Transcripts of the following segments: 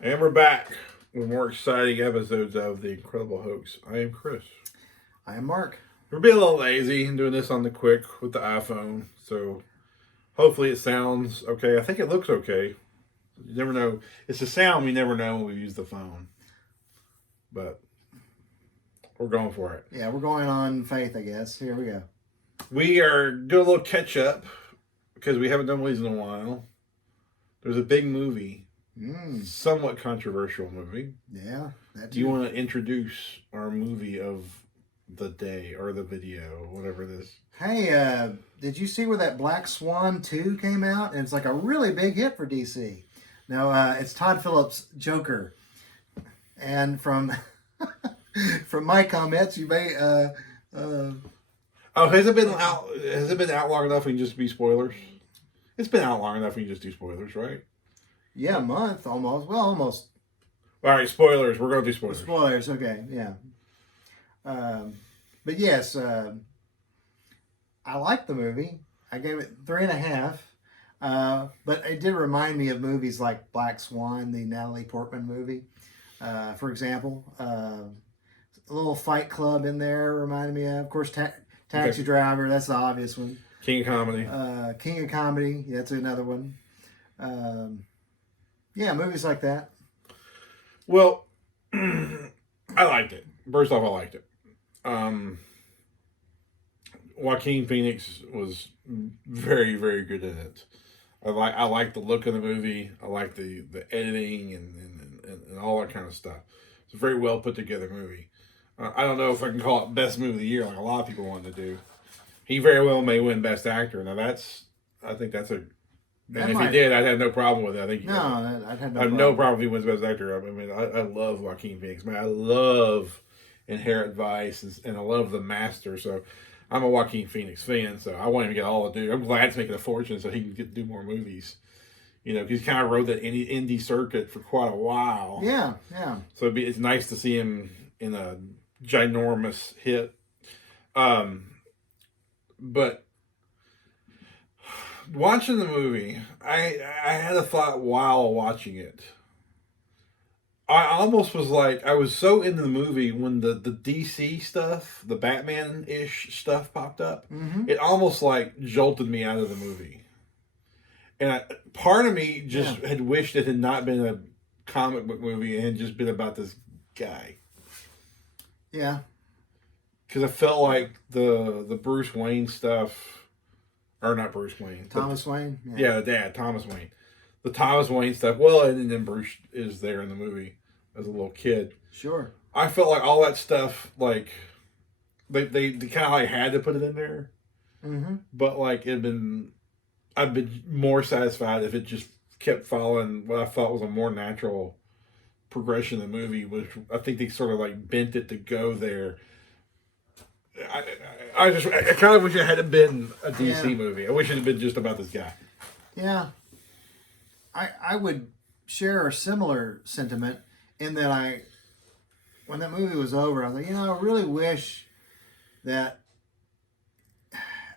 And we're back with more exciting episodes of The Incredible Hoax. I am Chris. I am Mark. We're being a little lazy and doing this on the quick with the iPhone, so hopefully it sounds okay. I think it looks okay. You never know. It's a sound we never know when we use the phone, but we're going for it. Yeah, we're going on faith, I guess. Here we go. We are doing a little catch up because we haven't done one of these in a while. There's a big movie, somewhat controversial movie. Yeah. Do you want to introduce our movie of the day or the video, whatever it is? Hey, did you see where that Black Swan 2 came out? And it's like a really big hit for DC. Now, it's Todd Phillips' Joker. And from from my comments, you may... Has it been out? Has it been out long enough? We can just be spoilers. It's been out long enough. We can just do spoilers, right? Yeah, a month almost. Well, almost. All right, spoilers. We're going to do spoilers. Spoilers, okay, yeah. But yes, I liked the movie. I gave it 3.5. But it did remind me of movies like Black Swan, the Natalie Portman movie, for example. A little Fight Club in there reminded me of course, Taxi Driver. That's the obvious one. King of Comedy. King of Comedy. That's another one. Yeah, movies like that. Well, I liked it. First off, I liked it. Joaquin Phoenix was very, very good in it. I like the look of the movie. I like the editing and all that kind of stuff. It's a very well put together movie. I don't know if I can call it best movie of the year like a lot of people want to do. He very well may win best actor. Now I think that's a. And if he did, I'd have no problem with it. I think I'd have no problem if he wins best actor. I mean, I love Joaquin Phoenix. Man, I love Inherent Vice and I love The Master. So I'm a Joaquin Phoenix fan. So I want him to get all the do. I'm glad he's making a fortune so he can do more movies. You know, because he kind of rode that indie circuit for quite a while. Yeah. So it's nice to see him in a ginormous hit. But watching the movie, I had a thought while watching it. I almost was like, I was so into the movie when the DC stuff, the Batman-ish stuff popped up. Mm-hmm. It almost like jolted me out of the movie. And part of me just had wished it had not been a comic book movie and had just been about this guy. Yeah. Because I felt like the Bruce Wayne stuff, or not Bruce Wayne. Thomas Wayne? Yeah, the dad, Thomas Wayne. The Thomas Wayne stuff, well, and then Bruce is there in the movie as a little kid. Sure. I felt like all that stuff, like, they kind of like had to put it in there. Mm-hmm. But like I'd been more satisfied if it just kept following what I thought was a more natural progression of the movie, which I think they sort of like bent it to go there. I kind of wish it had been a DC movie. I wish it had been just about this guy. Yeah. I would share a similar sentiment in that when that movie was over, I was like, I really wish that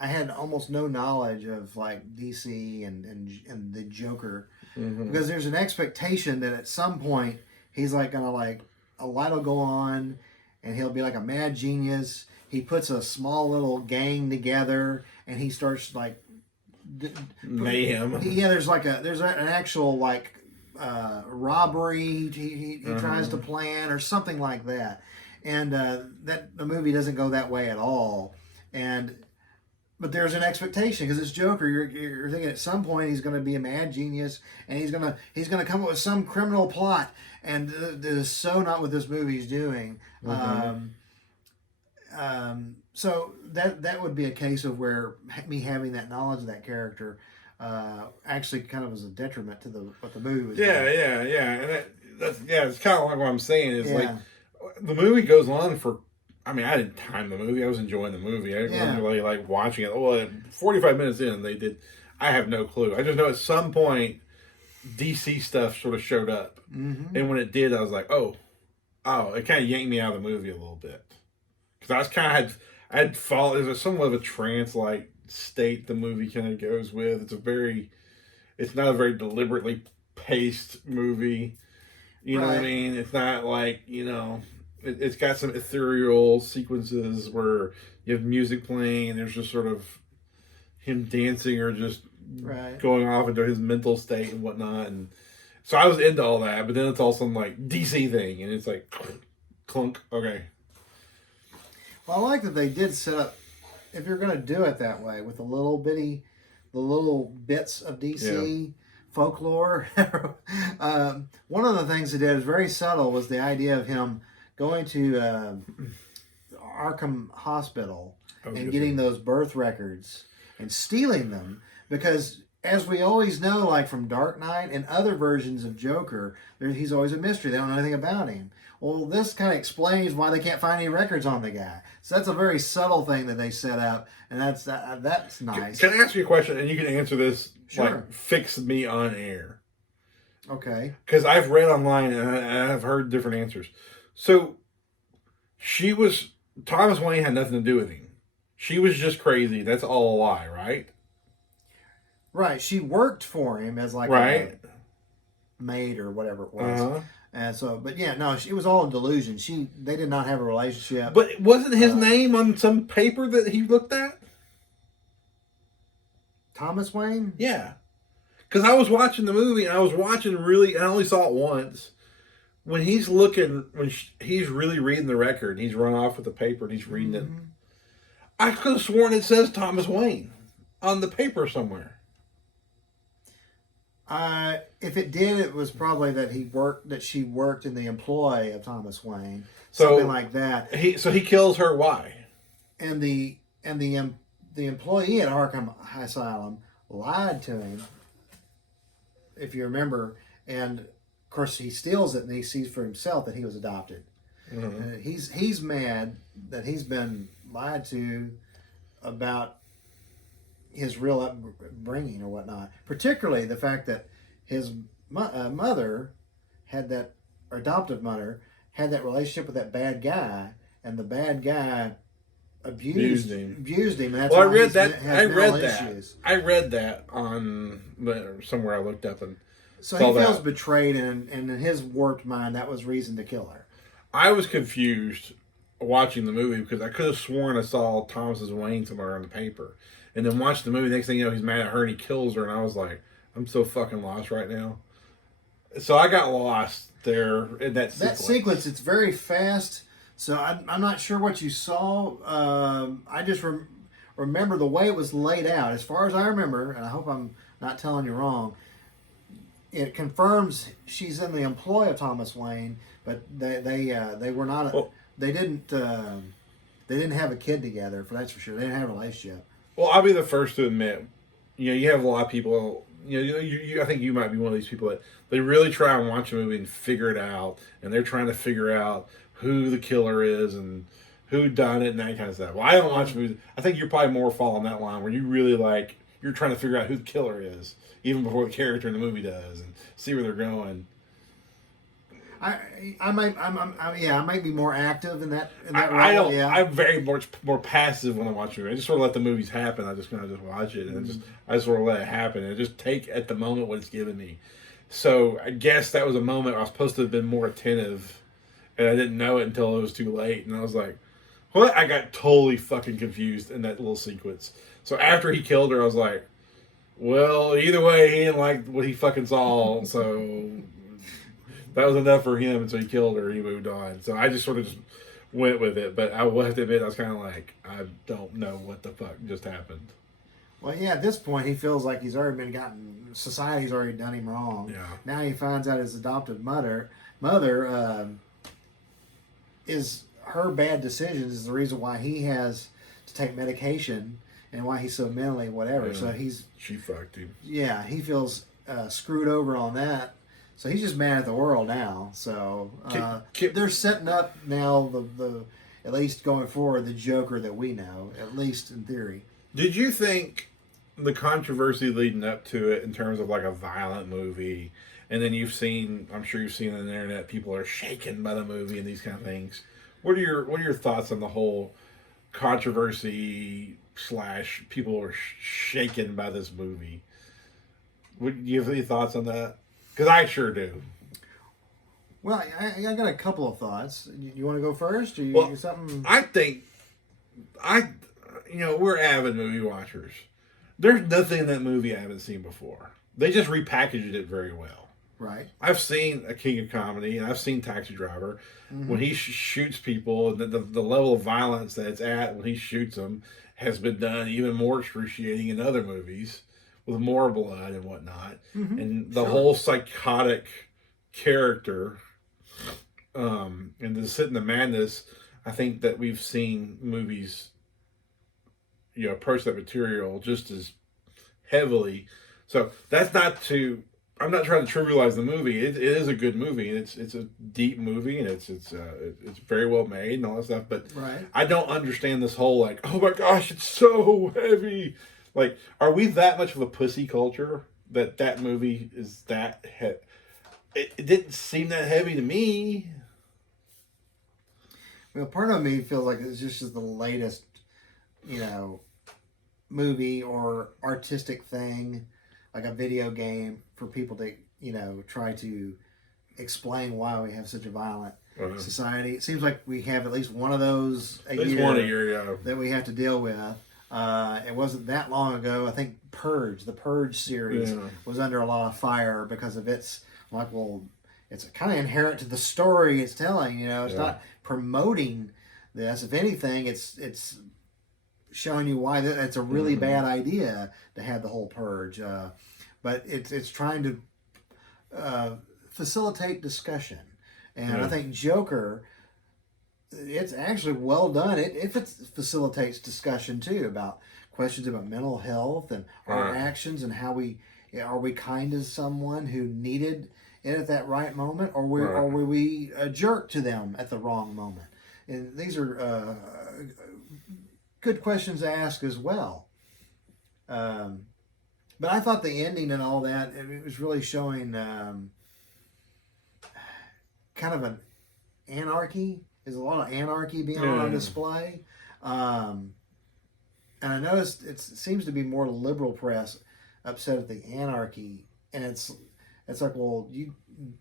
I had almost no knowledge of like DC and the Joker, because there's an expectation that at some point he's like gonna like a light will go on and he'll be like a mad genius. He puts a small little gang together and he starts like mayhem. Yeah, there's an actual like robbery he tries to plan or something like that, and that the movie doesn't go that way at all. But there's an expectation because it's Joker. You're thinking at some point he's going to be a mad genius and he's going to come up with some criminal plot, and that is so not what this movie's doing. So that would be a case of where me having that knowledge of that character actually kind of was a detriment to what the movie was doing. And it's kind of like what I'm saying is like the movie goes on for. I mean, I didn't time the movie. I was enjoying the movie. I didn't really like watching it. Well, 45 minutes in, they did. I have no clue. I just know at some point, DC stuff sort of showed up, and when it did, I was like, oh, it kind of yanked me out of the movie a little bit because I was kind of I had fallen. There's somewhat of a trance-like state the movie kind of goes with. It's not a very deliberately paced movie. You know what I mean? It's not like, it's got some ethereal sequences where you have music playing and there's just sort of him dancing or just going off into his mental state and whatnot. And so I was into all that, but then it's all some like DC thing and it's like clunk. Okay. Well, I like that they did set up, if you're going to do it that way with the little bits of DC folklore. One of the things they did was very subtle was the idea of him going to Arkham Hospital and getting those birth records and stealing them, because as we always know, like from Dark Knight and other versions of Joker, he's always a mystery. They don't know anything about him. Well, this kind of explains why they can't find any records on the guy. So that's a very subtle thing that they set up, and that's nice. Can I ask you a question, and you can answer this? Sure. Like, fix me on air. Okay. Because I've read online and I've heard different answers. So, Thomas Wayne had nothing to do with him. She was just crazy. That's all a lie, right? Right. She worked for him as like a maid or whatever it was. Uh-huh. And so, but yeah, no, it was all a delusion. They did not have a relationship. But wasn't his name on some paper that he looked at? Thomas Wayne? Yeah. Because I was watching the movie and I only saw it once. When he's he's really reading the record, he's run off with the paper and he's reading it. I could have sworn it says Thomas Wayne on the paper somewhere. If it did, it was probably that she worked in the employ of Thomas Wayne, something like that. So he kills her. Why? And the employee at Arkham Asylum lied to him, if you remember, and of course he steals it and he sees for himself that he was adopted. Mm-hmm. He's mad that he's been lied to about his real upbringing or whatnot. Particularly the fact that his mother had adoptive mother had that relationship with that bad guy, and the bad guy abused him. And that's why I read that. I read that on somewhere I looked up and so he feels betrayed, and in his warped mind, that was reason to kill her. I was confused watching the movie because I could have sworn I saw Thomas Wayne somewhere on the paper. And then watch the movie, next thing you know, he's mad at her and he kills her. And I was like, I'm so fucking lost right now. So I got lost there in that sequence. That sequence, it's very fast. So I'm not sure what you saw. I just remember the way it was laid out. As far as I remember, and I hope I'm not telling you wrong, it confirms she's in the employ of Thomas Wayne, but they were not. They didn't have a kid together, for that's for sure. They didn't have a relationship. Well, I'll be the first to admit, you have a lot of people, I think you might be one of these people that they really try and watch a movie and figure it out, and they're trying to figure out who the killer is and who done it and that kind of stuff. Well, I don't watch movies. I think you're probably more following that line where you really you're trying to figure out who the killer is, even before the character in the movie does, and see where they're going. I might be more active in that role. I'm very much more passive when I watch a movie. I just sort of let the movies happen. I just kind of just watch it and I just sort of let it happen and just take at the moment what it's given me. So I guess that was a moment where I was supposed to have been more attentive, and I didn't know it until it was too late. And I was like, what? I got totally fucking confused in that little sequence. So after he killed her, I was like, well, either way, he didn't like what he fucking saw, so that was enough for him, and so he killed her, he moved on. So I just sort of just went with it, but I will have to admit, I was kind of like, I don't know what the fuck just happened. Well, yeah, at this point, he feels like he's already society's already done him wrong. Yeah. Now he finds out his adoptive mother is her bad decisions is the reason why he has to take medication and why he's so mentally whatever. Yeah. So she fucked him. Yeah, he feels screwed over on that. So he's just mad at the world now. So they're setting up now the at least going forward the Joker that we know, at least in theory. Did you think the controversy leading up to it in terms of like a violent movie, and then I'm sure you've seen on the internet, people are shaken by the movie and these kind of things. What are your thoughts on the whole controversy / people are shaken by this movie? Do you have any thoughts on that? Because I sure do. Well, I got a couple of thoughts. You want to go first, or Well, something? I think we're avid movie watchers. There's nothing in that movie I haven't seen before. They just repackaged it very well. Right. I've seen A King of Comedy, and I've seen Taxi Driver. Mm-hmm. When he shoots people, and the level of violence that it's at when he shoots them has been done even more excruciating in other movies with more blood and whatnot. Mm-hmm. And the whole psychotic character, and to sit in the madness, I think that we've seen movies, approach that material just as heavily. So that's not to. I'm not trying to trivialize the movie. It is a good movie, and it's a deep movie, and it's very well made and all that stuff. But right. I don't understand this whole like, oh my gosh, it's so heavy. Like, are we that much of a pussy culture that movie is that heavy? It didn't seem that heavy to me. Well, part of me feels like it's just the latest, movie or artistic thing, like a video game for people to, try to explain why we have such a violent society. It seems like we have at least one of those a year, yeah, that we have to deal with. It wasn't that long ago. I think the Purge series was under a lot of fire because of its, it's kind of inherent to the story it's telling. It's not promoting this. If anything, it's showing you why that's a really bad idea to have the whole purge. But it's trying to facilitate discussion, and I think Joker, it's actually well done. It facilitates discussion too about questions about mental health and our actions and how are we kind to someone who needed it at that right moment, or were we a jerk to them at the wrong moment? And these are good questions to ask as well. But I thought the ending and all that, it was really showing kind of an anarchy. There's a lot of anarchy being on display. And I noticed it seems to be more liberal press upset at the anarchy. And it's like, well,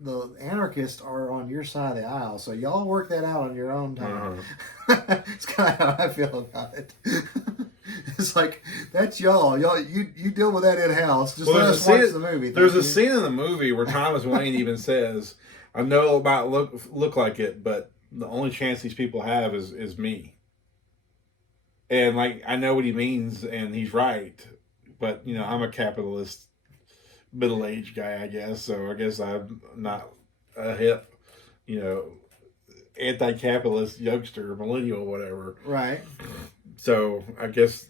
the anarchists are on your side of the aisle, so y'all work that out on your own time. It's kind of how I feel about it. It's like, that's y'all. You deal with that in house. Just let us watch the movie. There's a scene in the movie where Thomas Wayne even says, "I know it might look like it, but the only chance these people have is me." And like, I know what he means, and he's right. But I'm a capitalist, middle-aged guy, I guess. So I guess I'm not a hip, anti-capitalist youngster, millennial, whatever. Right. So I guess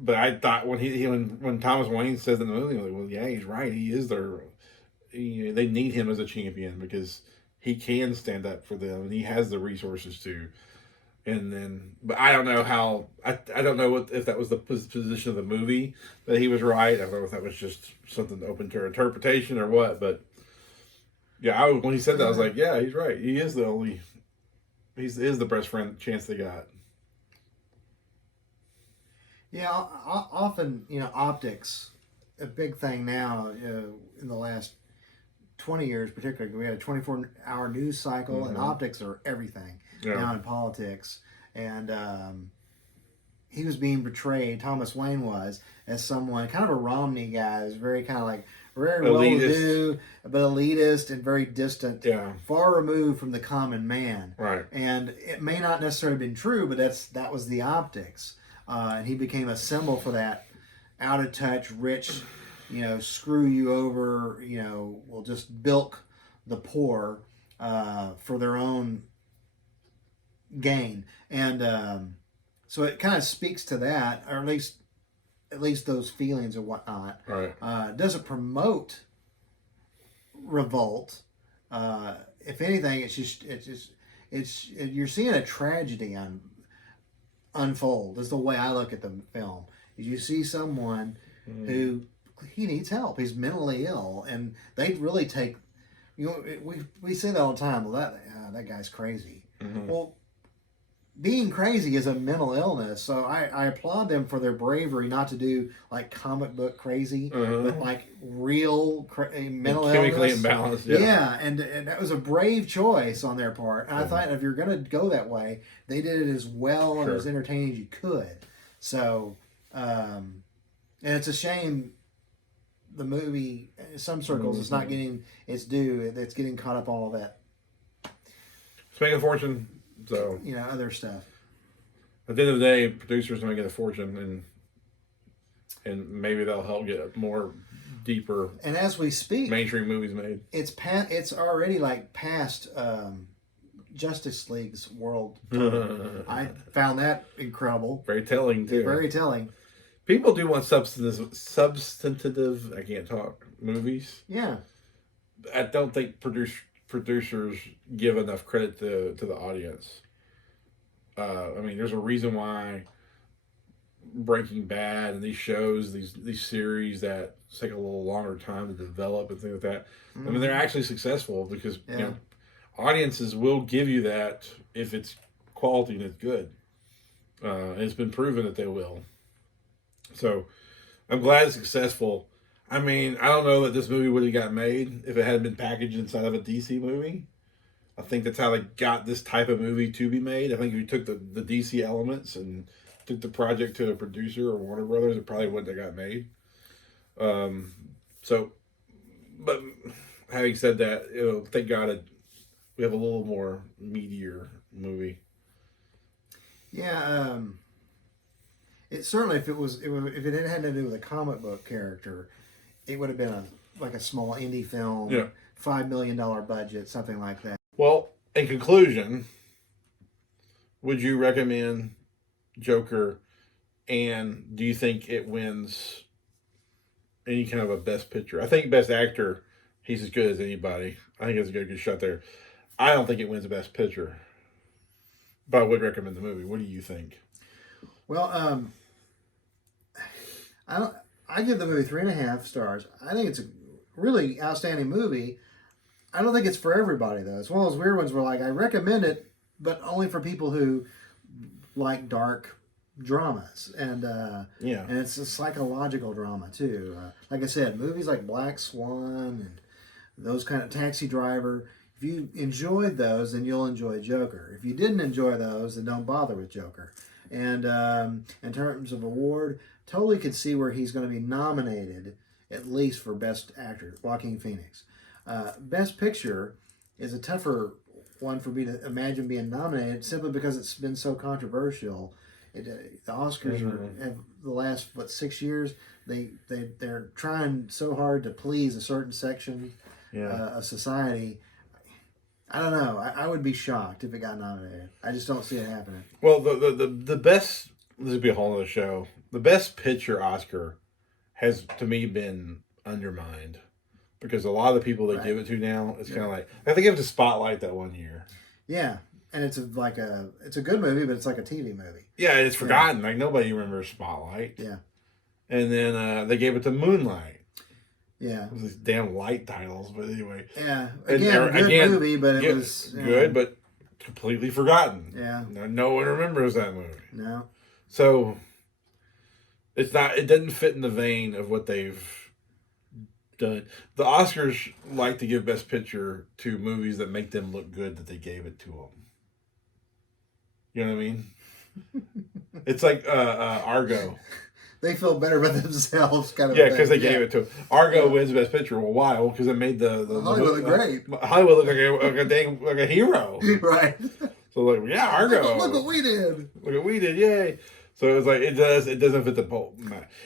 but I thought when Thomas Wayne says in the movie, like, well, yeah, he's right. He is they need him as a champion because he can stand up for them and he has the resources to. And then, but I don't know how. I don't know if that was the position of the movie that he was right. I don't know if that was just something open to interpretation or what. But yeah, when he said that, I was like, yeah, he's right. He is the best friend chance they got. Yeah, often optics, a big thing now in the last 20 years, particularly. We had a 24-hour news cycle, and optics are everything now in politics. And he was being portrayed, Thomas Wayne was, as someone, kind of a Romney guy, who's very kind of like, very well-to-do, but elitist and very distant, far removed from the common man. Right. And it may not necessarily have been true, but that was the optics. And he became a symbol for that out-of-touch, rich, screw you over, will just bilk the poor for their own gain. And so it kind of speaks to that, or at least those feelings and whatnot. Right. Doesn't promote revolt. If anything, it's you're seeing a tragedy unfold. Is the way I look at the film. You see someone who he needs help. He's mentally ill, and they really take. We say that all the time. Well, that guy's crazy. Well, being crazy is a mental illness. So I applaud them for their bravery not to do like comic book crazy, but like real mental chemically illness. imbalanced. Yeah, and that was a brave choice on their part. And I thought if you're going to go that way, they did it as well and as entertaining as you could. So, and it's a shame the movie, in some circles, it's not getting its due. It's getting caught up on all that. It's making a fortune. So other stuff. At the end of the day, producers are going to get a fortune, and maybe they'll help get more deeper. And as we speak, mainstream movies made. It's already like past Justice League's world. I found that incredible. Very telling too. Very telling. People do want substantive. I can't talk movies. Yeah. I don't think producers give enough credit to the audience. I mean, there's a reason why Breaking Bad and these shows, these series that take a little longer time to develop and things like that. Mm-hmm. I mean, they're actually successful because audiences will give you that if it's quality and it's good. And it's been proven that they will. So I'm glad it's successful. I mean, I don't know that this movie would have got made if it hadn't been packaged inside of a DC movie. I think that's how they got this type of movie to be made. I think if you took the DC elements and took the project to a producer or Warner Brothers, it probably wouldn't have got made. But having said that, thank God we have a little more meatier movie. Yeah, it certainly if it had to do with a comic book character, it would have been like a small indie film, $5 million budget, something like that. Well, in conclusion, would you recommend Joker, and do you think it wins any kind of a Best Picture? I think Best Actor, he's as good as anybody. I think it's a good shot there. I don't think it wins a Best Picture, but I would recommend the movie. What do you think? Well, I give the movie 3.5 stars. I think it's a really outstanding movie. I don't think it's for everybody though. It's one of those weird ones where like I recommend it, but only for people who like dark dramas and and it's a psychological drama too. Like I said, movies like Black Swan and those kind of Taxi Driver. If you enjoyed those, then you'll enjoy Joker. If you didn't enjoy those, then don't bother with Joker. And in terms of award, totally could see where he's going to be nominated at least for Best Actor, Joaquin Phoenix. Best Picture is a tougher one for me to imagine being nominated simply because it's been so controversial. The Oscars have the last 6 years they're trying so hard to please a certain section of society. I don't know. I would be shocked if it got nominated. I just don't see it happening. Well, the best, this would be a whole other show. The Best Picture Oscar has to me been undermined. Because a lot of the people they give it to now, it's kind of like, I think it was to Spotlight that one year. Yeah, and it's a good movie, but it's like a TV movie. Yeah, it's forgotten. Like nobody remembers Spotlight. Yeah. And then they gave it to Moonlight. Yeah. It was these damn light titles, but anyway. Yeah. Good movie, but it was good, but completely forgotten. Yeah. No one remembers that movie. No. So it doesn't fit in the vein of what they've done. The Oscars like to give Best Picture to movies that make them look good that they gave it to them. You know what I mean? It's like Argo. They feel better about themselves, kind of. Yeah, because they gave it to them. Argo wins Best Picture. Well, why? Well, because it made the Hollywood look great. Hollywood look like a hero. Right. So like, yeah, Argo. Look what we did. Look what we did! Yay! So it's like it doesn't fit the poll.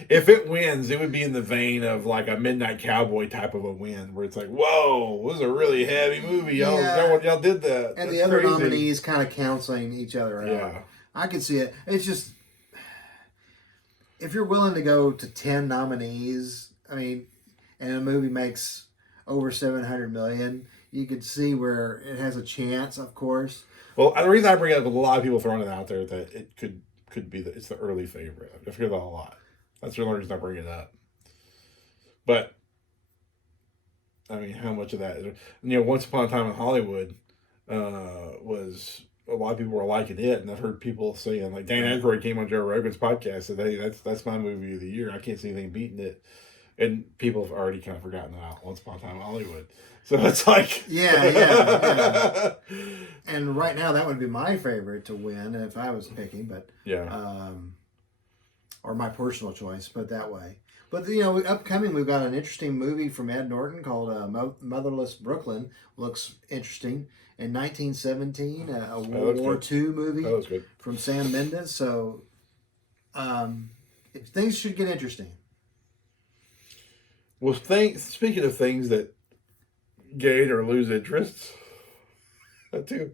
If it wins, it would be in the vein of like a Midnight Cowboy type of a win, where it's like, whoa, this is a really heavy movie. Y'all did that. And the other nominees kind of canceling each other out. Yeah, I could see it. It's just if you're willing to go to 10 nominees, I mean, and a movie makes over $700 million, you could see where it has a chance. Of course. Well, the reason I bring it up, a lot of people throwing it out there that it could be it's the early favorite. I forget that a lot. That's the only reason I bring it up. But I mean, how much of that is, Once Upon a Time in Hollywood was a lot of people were liking it, and I've heard people saying, like, Dan Aykroyd came on Joe Rogan's podcast and said, hey, that's my movie of the year. I can't see anything beating it. And people have already kind of forgotten about Once Upon a Time in Hollywood. So it's like... Yeah. And right now, that would be my favorite to win if I was picking, but... Yeah. Or my personal choice, put it that way. But, upcoming, we've got an interesting movie from Ed Norton called Motherless Brooklyn. Looks interesting. In 1917, a World War II movie that was good. from Sam Mendes. So, things should get interesting. Well, speaking of things that gain or lose interests, too.